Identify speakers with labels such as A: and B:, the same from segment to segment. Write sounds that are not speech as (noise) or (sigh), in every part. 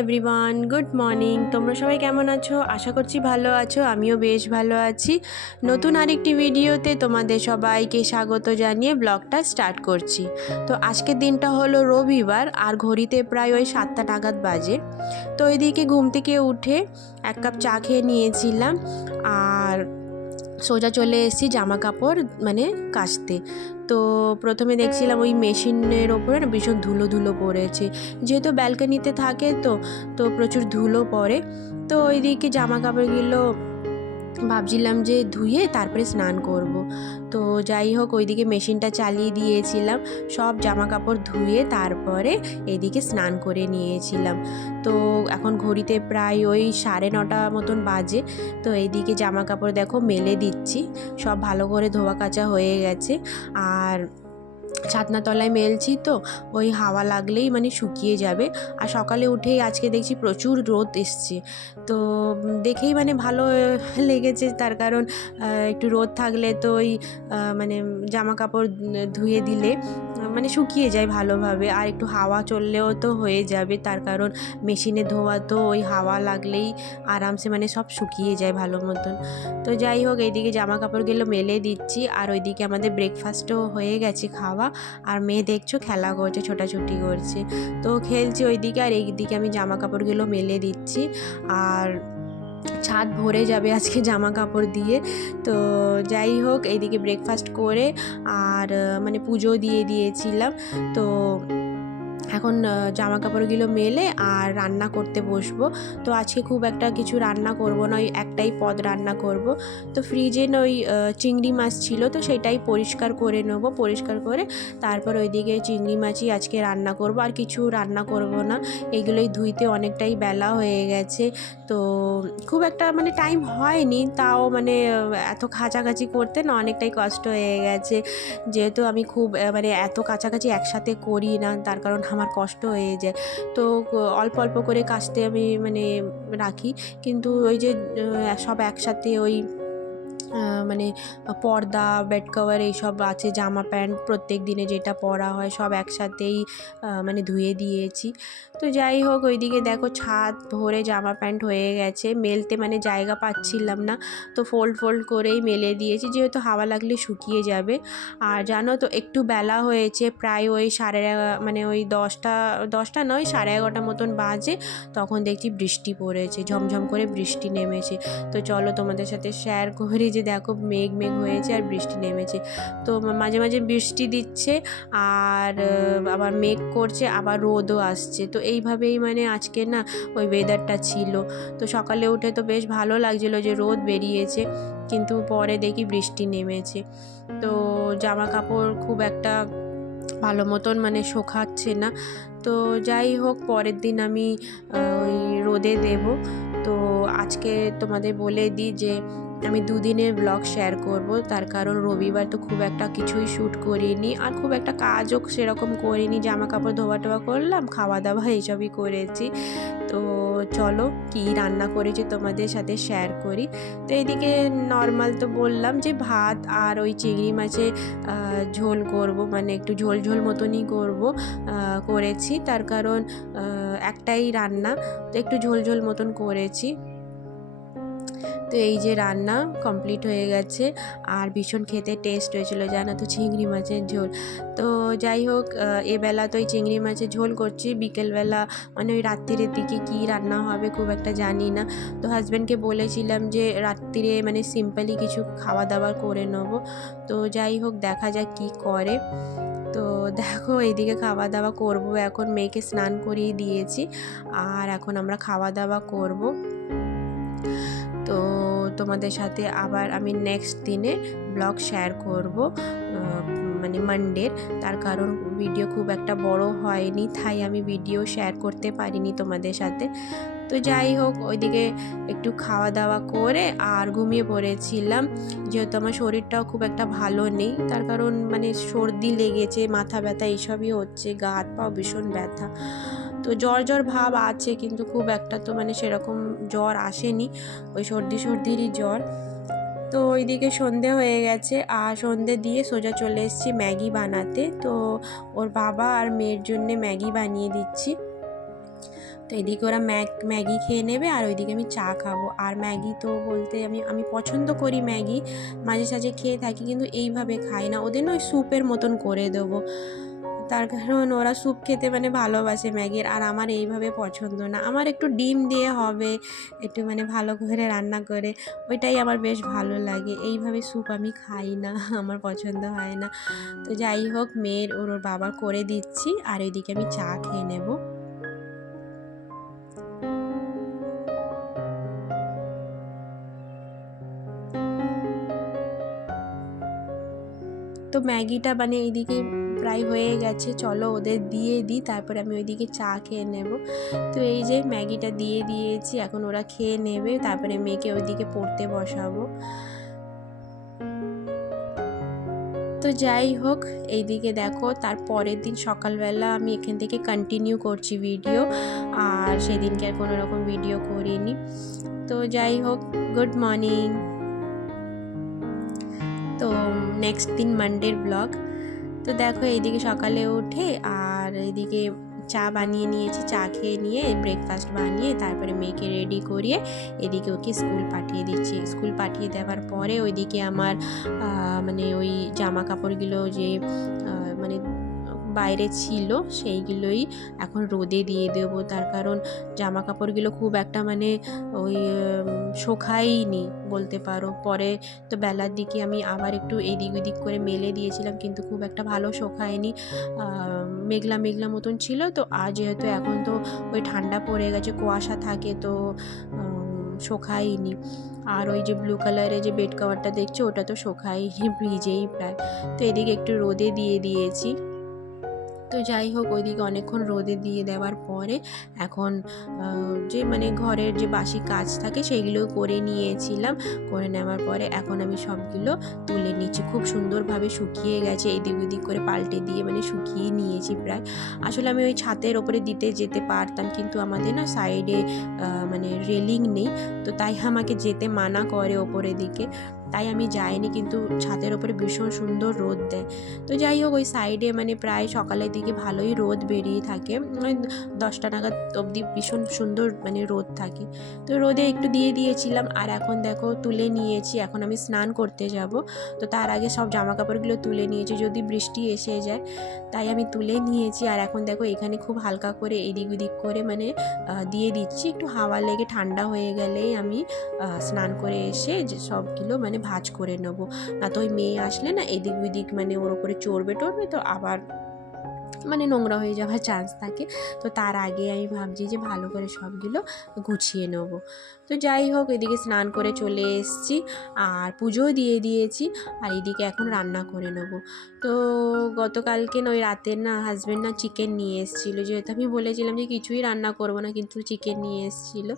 A: Everyone good morning তোমরা সবাই কেমন আছো? আশা করছি ভালো আছো। আমিও বেশ ভালো আছি। নতুন আরেকটি ভিডিওতে তোমাদের সবাইকে স্বাগত জানিয়ে ব্লগটা স্টার্ট করছি। তো আজকের দিনটা হলো রবিবার, আর ঘড়িতে প্রায় ওই সাতটা নাগাদ বাজে। তো এদিকে ঘুম থেকে উঠে এক কাপ চা খেয়ে নিয়েছিলাম, আর সোজা চলে এসেছি জামা কাপড় মানে কাচতে। তো প্রথমে দেখছিলাম ওই মেশিনের ওপরে না ভীষণ ধুলো ধুলো পড়েছে। যেহেতু ব্যালকানিতে থাকে তো তো প্রচুর ধুলো পড়ে। তো ওইদিকে জামা কাপড়গুলো ভাবছিলাম যে ধুয়ে তারপরে স্নান করব। তো যাই হোক, ওইদিকে মেশিনটা চালিয়ে দিয়েছিলাম। সব জামা কাপড় ধুয়ে তারপরে এদিকে স্নান করে নিয়েছিলাম। তো এখন ঘড়িতে প্রায় ওই সাড়ে নটা মতন বাজে। তো এইদিকে জামা কাপড় দেখো মেলে দিচ্ছি। সব ভালো করে ধোয়া কাচা হয়ে গেছে। আর ছাতনা তলায় মেলছি তো, ওই হাওয়া লাগলেই মানে শুকিয়ে যাবে। আর সকালে উঠেই আজকে দেখছি প্রচুর রোদ এসছে। তো দেখেই মানে ভালো লেগেছে, তার কারণ একটু রোদ থাকলে তো ওই মানে জামা কাপড় ধুয়ে দিলে মানে শুকিয়ে যায় ভালোভাবে, আর একটু হাওয়া চললেও তো হয়ে যাবে। তার কারণ মেশিনে ধোয়া তো ওই হাওয়া লাগলেই আরামসে মানে সব শুকিয়ে যায় ভালো মতন। তো যাই হোক, এইদিকে জামা কাপড়গুলো মেলে দিচ্ছি, আর ওইদিকে আমাদের ব্রেকফাস্টও হয়ে গেছে খাওয়া। আর মেয়ে দেখছ খেলা করছে, ছোটাছুটি করছে। তো খেলছি ওইদিকে, আর এইদিকে আমি জামা কাপড়গুলো মেলে দিচ্ছি। আর ছাদ ভরে যাবে আজকে জামা কাপড় দিয়ে। তো যাই হোক, এইদিকে ব্রেকফাস্ট করে আর মানে পুজো দিয়ে দিয়েছিলাম। তো এখন জামা কাপড়গুলো মেলে আর রান্না করতে বসবো। তো আজকে খুব একটা কিছু রান্না করব না, ওই একটাই পদ রান্না করব। তো ফ্রিজে ওই চিংড়ি মাছ ছিল, তো সেটাই পরিষ্কার করে নেব, পরিষ্কার করে তারপর ওইদিকে চিংড়ি মাছই আজকে রান্না করব। আর কিছু রান্না করব না, এগুলোই ধুইতে অনেকটাই বেলা হয়ে গেছে। তো খুব একটা মানে টাইম হয়নি, তাও মানে এত কাছাকাছি করতে না অনেকটাই কষ্ট হয়ে গেছে। যেহেতু আমি খুব মানে এত কাছাকাছি একসাথে করি না, তার কারণ আমার কষ্ট হয়ে যায়। তো অল্প অল্প করে কাচতে আমি মানে রাখি। কিন্তু ওই যে সব একসাথে ওই মানে পর্দা বেড কভার এইসব আছে, জামা প্যান্ট প্রত্যেক দিনে যেটা পরা হয় সব একসাথেই মানে ধুয়ে দিয়েছি। তো যাই হোক, ওইদিকে দেখো ছাদ ভরে জামা প্যান্ট হয়ে গেছে। মেলতে মানে জায়গা পাচ্ছিলাম না, তো ফোল্ড ফোল্ড করেই মেলে দিয়েছি। যেহেতু হাওয়া লাগলে শুকিয়ে যাবে। আর জানো তো, একটু বেলা হয়েছে, প্রায় ওই সাড়ে মানে ওই দশটা দশটা নয়, সাড়ে এগারোটা মতন বাজে। তখন দেখছি বৃষ্টি পড়েছে, ঝমঝম করে বৃষ্টি নেমেছে। তো চলো তোমাদের সাথে শেয়ার করি যে দেখো মেঘ মেঘ হয়েছে আর বৃষ্টি নেমেছে। তো মাঝে মাঝে বৃষ্টি দিচ্ছে আর আবার মেঘ করছে, আবার রোদও আসছে। তো এইভাবেই মানে আজকে না ওই ওয়েদারটা ছিল। তো সকালে উঠে তো বেশ ভালো লাগছিল যে রোদ বেরিয়েছে, কিন্তু পরে দেখি বৃষ্টি নেমেছে। তো জামা কাপড় খুব একটা ভালো মতন মানে শোকাচ্ছে না। তো যাই হোক, পরের দিন আমি ওই রোদে দেব। তো আজকে তোমাদের বলে দিই যে, আমি দুদিনের ব্লগ শেয়ার করব। তার কারণ রবিবার তো খুব একটা কিছুই শ্যুট করিনি। আর খুব একটা কাজও সেরকম করিনি জামা কাপড় ধোয়া টোয়া করলাম খাওয়া দাওয়া এইসবই করেছি। তো চলো, কি রান্না করেছি তোমাদের সাথে শেয়ার করি। তো এইদিকে নর্মাল তো বললাম যে, ভাত আর ওই চিংড়ি মাছের ঝোল করব। মানে একটু ঝোল ঝোল মতনই করব করেছি। তার কারণ একটাই রান্না। তো একটু ঝোল ঝোল মতন করেছি। তো এই যে রান্না কমপ্লিট হয়ে গেছে। আর ভীষণ খেতে টেস্ট হয়েছিল, জানো তো, চিংড়ি মাছের ঝোল। তো যাই হোক এবেলা তো ওই চিংড়ি মাছের ঝোল করছি। বিকেলবেলা মানে ওই রাত্রিরের দিকে কী রান্না হবে খুব একটা জানি না। তো হাজব্যান্ডকে বলেছিলাম যে রাত্রিরে মানে সিম্পলি কিছু খাওয়া দাওয়া করে নেব। তো যাই হোক, দেখা যাক কী করে। তো দেখো এইদিকে খাওয়া দাওয়া করব। এখন মেয়েকে স্নান করিয়ে দিয়েছি। আর এখন আমরা খাওয়া দাওয়া করব। তো তোমাদের সাথে আবার আমি নেক্সট দিনে ব্লগ শেয়ার করব মানে মানডের তার কারণ ভিডিও খুব একটা বড় হয়নি, তাই আমি ভিডিও শেয়ার করতে পারিনি তোমাদের সাথে। তো যাই হোক, ওইদিকে একটু খাওয়া দাওয়া করে আর ঘুমিয়ে পড়েছিলাম। যেহেতু আমার শরীরটাও খুব একটা ভালো নেই, তার কারণ মানে সর্দি লেগেছে, মাথা ব্যথা, এইসবই হচ্ছে, গা, হাত পাও ভীষণ ব্যথা। তো জ্বর জ্বর ভাব আছে, কিন্তু খুব একটা তো মানে সেরকম জ্বর আসেনি, ওই সর্দি সর্দিরই জ্বর। তো ওইদিকে সন্ধে হয়ে গেছে, আর সন্ধে দিয়ে সোজা চলে এসেছি ম্যাগি বানাতে। তো ওর বাবা আর মেয়ের জন্যে ম্যাগি বানিয়ে দিচ্ছি। তো এদিকে ওরা ম্যাগ, ম্যাগি খেয়ে নেবে আর ওইদিকে আমি চা খাব। আর ম্যাগি তো বলতে আমি আমি পছন্দ করি ম্যাগি, মাঝে সাঝে খেয়ে থাকি কিন্তু এইভাবে খাই না। ওদের না ওই স্যুপের মতন করে দেবো। তার কারণ ওরা স্যুপ খেতে মানে ভালোবাসে ম্যাগির আর আমার এইভাবে পছন্দ না। আমার একটু ডিম দিয়ে হবে, একটু মানে ভালো করে রান্না করে, ওইটাই আমার বেশ ভালো লাগে। এইভাবে স্যুপ আমি খাই না, আমার পছন্দ হয় না। তো যাই হোক, মেয়ের ওর বাবা করে দিচ্ছি আর ওইদিকে আমি চা খেয়ে নেব। তো ম্যাগিটা মানে এইদিকে প্রায় হয়ে গেছে। চলো ওদের দিয়ে দিই, তারপরে আমি ওইদিকে চা খেয়ে নেব। তো এই যে ম্যাগিটা দিয়ে দিয়েছি, এখন ওরা খেয়ে নেবে, তারপরে মেয়েকে ওইদিকে পড়তে বসাবো। তো যাই হোক, এইদিকে দেখো, তার পরের দিন সকালবেলা আমি এখান থেকে কন্টিনিউ করছি ভিডিও আর সেদিনকে আর কোনো রকম ভিডিও করিনি। তো যাই হোক গুড মর্নিং তো নেক্সট দিন মানডের ব্লগ তো দেখো এইদিকে সকালে উঠে আর এদিকে চা বানিয়ে নিয়েছি, চা খেয়ে নিয়ে ব্রেকফাস্ট বানিয়ে তারপরে মেয়েকে রেডি করিয়ে এদিকে ওকে স্কুল পাঠিয়ে দিচ্ছি। স্কুল পাঠিয়ে দেওয়ার পরে ওইদিকে আমার মানে ওই জামা কাপড়গুলো যে বাইরে ছিল, সেইগুলোই এখন রোদে দিয়ে দেবো। তার কারণ জামা কাপড়গুলো খুব একটা মানে ওই শোখাইনি বলতে পারো। পরে তো বেলার দিকে আমি আবার একটু এদিক ওদিক করে মেলে দিয়েছিলাম, কিন্তু খুব একটা ভালো শোখায়নি মেঘলা মেঘলা মতন ছিল তো, আর যেহেতু এখন তো ওই ঠান্ডা পড়ে গেছে, কুয়াশা থাকে তো শোখায়নি আর ওই যে ব্লু কালারের যে বেড কভারটা দেখছ, ওটা তো শোখায়নি ভিজেই প্রায়। তো এদিকে একটু রোদে দিয়ে দিয়েছি। তো যাই হোক, ওইদিকে অনেকক্ষণ রোদে দিয়ে দেওয়ার পরে এখন যে মানে ঘরের যে বাসি কাজ থাকে সেইগুলো করে নিয়েছিলাম। করে নেওয়ার পরে এখন আমি সবগুলো তুলে নিচ্ছি। খুব সুন্দরভাবে শুকিয়ে গেছে, এদিক ওদিক করে পাল্টে দিয়ে মানে শুকিয়ে নিয়েছি প্রায়। আসলে আমি ওই ছাতের ওপরে দিতে যেতে পারতাম কিন্তু আমাদের না সাইডে মানে রেলিং নেই। তো তাই আমাকে যেতে মানা করে ওপরের দিকে। তাই আমি যাইনি, কিন্তু ছাদের ওপরে ভীষণ সুন্দর রোদ দেয়। তো যাই হোক, ওই সাইডে মানে প্রায় সকালের দিকে ভালোই রোদ বেরিয়ে থাকে। দশটা নাগাদ অবধি ভীষণ সুন্দর মানে রোদ থাকে। তো রোদে একটু দিয়ে দিয়েছিলাম, আর এখন দেখো তুলে নিয়েছি। এখন আমি স্নান করতে যাব। তো তার আগে সব জামা কাপড়গুলো তুলে নিয়েছি, যদি বৃষ্টি এসে যায়। তাই আমি তুলে নিয়েছি, আর এখন দেখো এখানে খুব হালকা করে এদিক ওদিক করে মানে দিয়ে দিচ্ছি। একটু হাওয়া লেগে ঠান্ডা হয়ে গেলেই আমি স্নান করে এসে সবগুলো মানে ভাজ করে নেব। না তো ওই মেয়ে আসলে না এদিক ওইদিক মানে ওর ওপরে চড়বে টরবে তো আবার মানে নোংরা হয়ে যাওয়ার চান্স (laughs) থাকে। তো তার আগে আমি ভাবছি যে ভালো করে সবগুলো গুছিয়ে নেব। তো যাই হোক, এদিকে স্নান করে চলে এসেছি আর পুজোও দিয়ে দিয়েছি আর এদিকে এখন রান্না করে নেব। তো গতকালকে ওই রাতের না হাজব্যান্ড না চিকেন নিয়ে এসেছিল। যেহেতু আমি বলেছিলাম যে কিছুই রান্না করব না, কিন্তু চিকেন নিয়ে এসেছিল।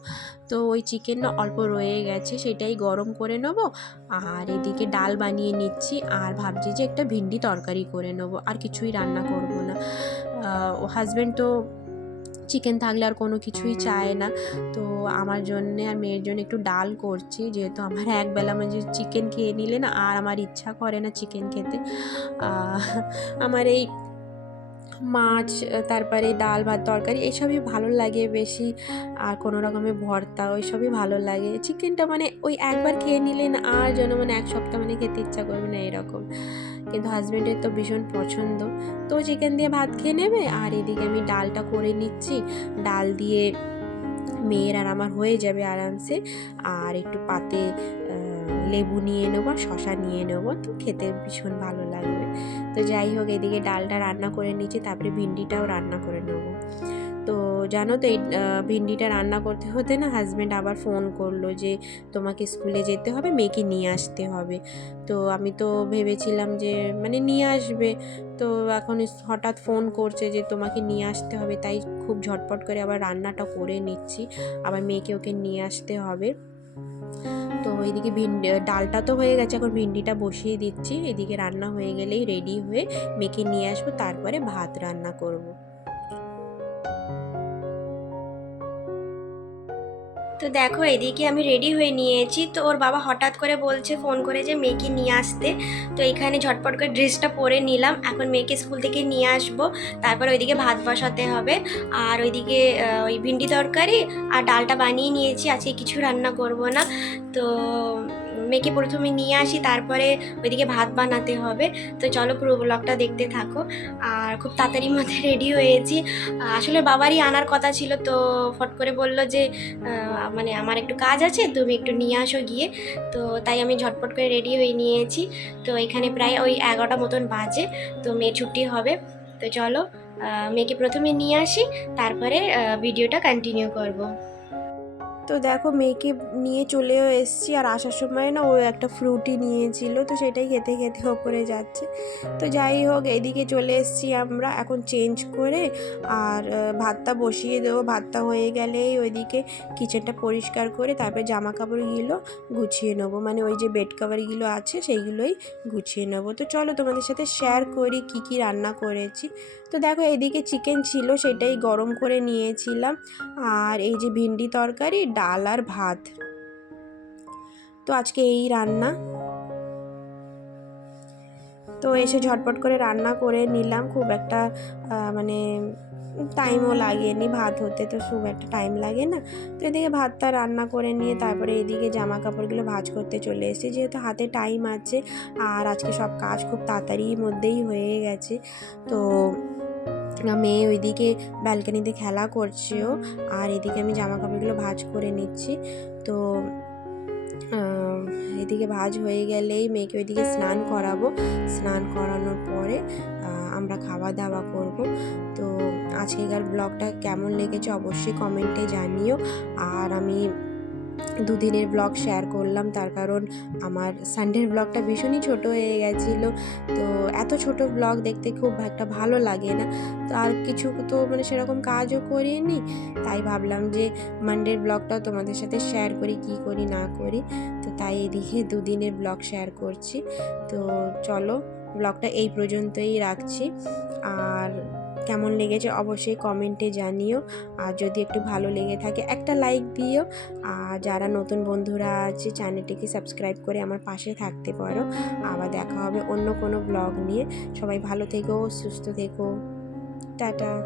A: তো ওই চিকেন না অল্প রয়ে গেছে, সেটাই গরম করে নেব আর এদিকে ডাল বানিয়ে নিচ্ছি আর ভাবছি যে একটা ভিন্ডি তরকারি করে নেব, আর কিছুই রান্না করব না। হাজব্যান্ড তো চিকেন থাকলে আর কোনো কিছুই চায় না। তো আমার জন্যে আর মেয়ের জন্য একটু ডাল করছি, যেহেতু আমার একবেলা মানে চিকেন খেয়ে নিলে না আর আমার ইচ্ছা করে না চিকেন খেতে। আমার এই মাছ, তারপরে ডাল ভাত, তরকারি এইসবই ভালো লাগে বেশি। আর কোনো রকমের ভর্তা ওইসবই ভালো লাগে। চিকেনটা মানে ওই একবার খেয়ে নিলেন আর যেন মানে এক সপ্তাহ মানে খেতে ইচ্ছা করবে না এরকম। কিন্তু হাজব্যান্ডের তো ভীষণ পছন্দ। তো চিকেন দিয়ে ভাত খেয়ে নেবে আর এদিকে আমি ডালটা করে নিচ্ছি। ডাল দিয়ে মেয়ের আর আমার হয়ে যাবে আরামসে। আর একটু পাতে লেবু নিয়ে নেব আর শশা নিয়ে নেব। তো খেতে ভীষণ ভালো লাগবে। তো যাই হোক, এদিকে ডালটা রান্না করে নিচ্ছি, তারপরে ভিন্ডিটাও রান্না করে নেব। তো জানো তো এই ভিন্ডিটা রান্না করতে হতে না হাজব্যান্ড আবার ফোন করল যে তোমাকে স্কুলে যেতে হবে, মেয়েকে নিয়ে আসতে হবে। তো আমি তো ভেবেছিলাম যে মানে নিয়ে আসবে। তো এখন হঠাৎ ফোন করছে যে তোমাকে নিয়ে আসতে হবে, তাই খুব ঝটপট করে আবার রান্নাটা করে নিচ্ছি। আবার মেয়েকে ওকে নিয়ে আসতে হবে। তো এদিকে ভিন্ডি ডালটা তো হয়ে গেছে, এখন ভিন্ডিটা বসিয়ে দিচ্ছি। এদিকে রান্না হয়ে গেলেই রেডি হয়ে মেখে নিয়ে আসব, তারপরে ভাত রান্না করব।
B: তো দেখো, এদিকে আমি রেডি হয়ে নিয়েছি। তো ওর বাবা হঠাৎ করে বলছে ফোন করে যে, মেয়েকে নিয়ে আসতে। তো এখানে ঝটপট করে ড্রেসটা পরে নিলাম। এখন মেয়েকে স্কুল থেকে নিয়ে আসব। তারপর ওইদিকে ভাত বসাতে হবে। আর ওইদিকে ওই ভিন্ডি তরকারি আর ডালটা বানিয়ে নিয়েছি। আজকে কিছু রান্না করব না। তো মেয়েকে প্রথমে নিয়ে আসি, তারপরে ওইদিকে ভাত বানাতে হবে। তো চলো পুরো ব্লগটা দেখতে থাকো। আর খুব তাড়াতাড়ি মধ্যে রেডি হয়েছি। আসলে বাবারই আনার কথা ছিল, তো ফট করে বলল যে মানে আমার একটু কাজ আছে, তুমি একটু নিয়ে আসো গিয়ে। তো তাই আমি ঝটপট করে রেডি হয়ে নিয়েছি। তো এখানে প্রায় ওই এগারোটা মতন বাজে, তো মেয়ে ছুটি হবে। তো চলো মেয়েকে প্রথমে নিয়ে আসি, তারপরে ভিডিওটা কন্টিনিউ করব।
A: তো দেখো মেয়েকে নিয়ে চলেও এসছি আর আসার সময় না ও একটা ফ্রুটি নিয়েছিল, তো সেটাই খেতে খেতে ওপরে যাচ্ছে। তো যাই হোক, এদিকে চলে এসছি আমরা এখন চেঞ্জ করে আর ভাতটা বসিয়ে দেবো। ভাতটা হয়ে গেলেই ওইদিকে কিচেনটা পরিষ্কার করে তারপরে জামা কাপড়গুলো গুছিয়ে নেব। মানে ওই যে বেড কাভারগুলো আছে সেইগুলোই গুছিয়ে নেব। তো চলো তোমাদের সাথে শেয়ার করি কি কি রান্না করেছি। তো দেখো এদিকে চিকেন ছিল, সেটাই গরম করে নিয়েছিলাম। আর এই যে ভিন্ডি তরকারি ডাল আর ভাত। তো আজকে এই রান্না। তো এসে ঝটপট করে রান্না করে নিলাম। খুব একটা মানে টাইমও লাগেনি ভাত হতে, তো খুব একটা টাইম লাগে না। তো এদিকে ভাতটা রান্না করে নিয়ে তারপরে এদিকে জামা কাপড়গুলো ভাজ করতে চলে এসেছি। যেহেতু হাতে টাইম আছে, আর আজকে সব কাজ খুব তাড়াতাড়ির মধ্যেই হয়ে গেছে। তো মেয়ে ওইদিকে ব্যালকানিতে খেলা করছেও, আর এদিকে আমি জামা কাপড়গুলো ভাজ করে নিচ্ছি। তো এদিকে ভাজ হয়ে গেলেই মেয়েকে ওইদিকে স্নান করাবো। স্নান করানোর পরে আমরা খাওয়া দাওয়া করব। তো, আজকেকার ব্লগটা কেমন লেগেছে অবশ্যই কমেন্টে জানিও। আর আমি দুদিনের ব্লগ শেয়ার করলাম, তার কারণ আমার সানডের ব্লগটা ভীষণই ছোট হয়ে গেছিল। তো এত ছোট ব্লগ দেখতে খুব একটা ভালো লাগে না। তো আর কিছু তো মানে সেরকম কাজও করিনি। তাই ভাবলাম যে মানডের ব্লগটাও তোমাদের সাথে শেয়ার করি, কি করি, না করি। তো তাই এদিকে দুদিনের ব্লগ শেয়ার করছি। তো চলো ব্লগটা এই পর্যন্তই রাখছি। আর কেমন লেগেছে অবশ্যই কমেন্টে জানিও। আর যদি একটু ভালো লেগে থাকে একটা লাইক দিও। আর যারা নতুন বন্ধুরা আছে চ্যানেলটিকে সাবস্ক্রাইব করে আমার পাশে থাকতে পারো। আবার দেখা হবে অন্য কোনো ব্লগ নিয়ে। সবাই ভালো থেকো, সুস্থ থেকো। টাটা।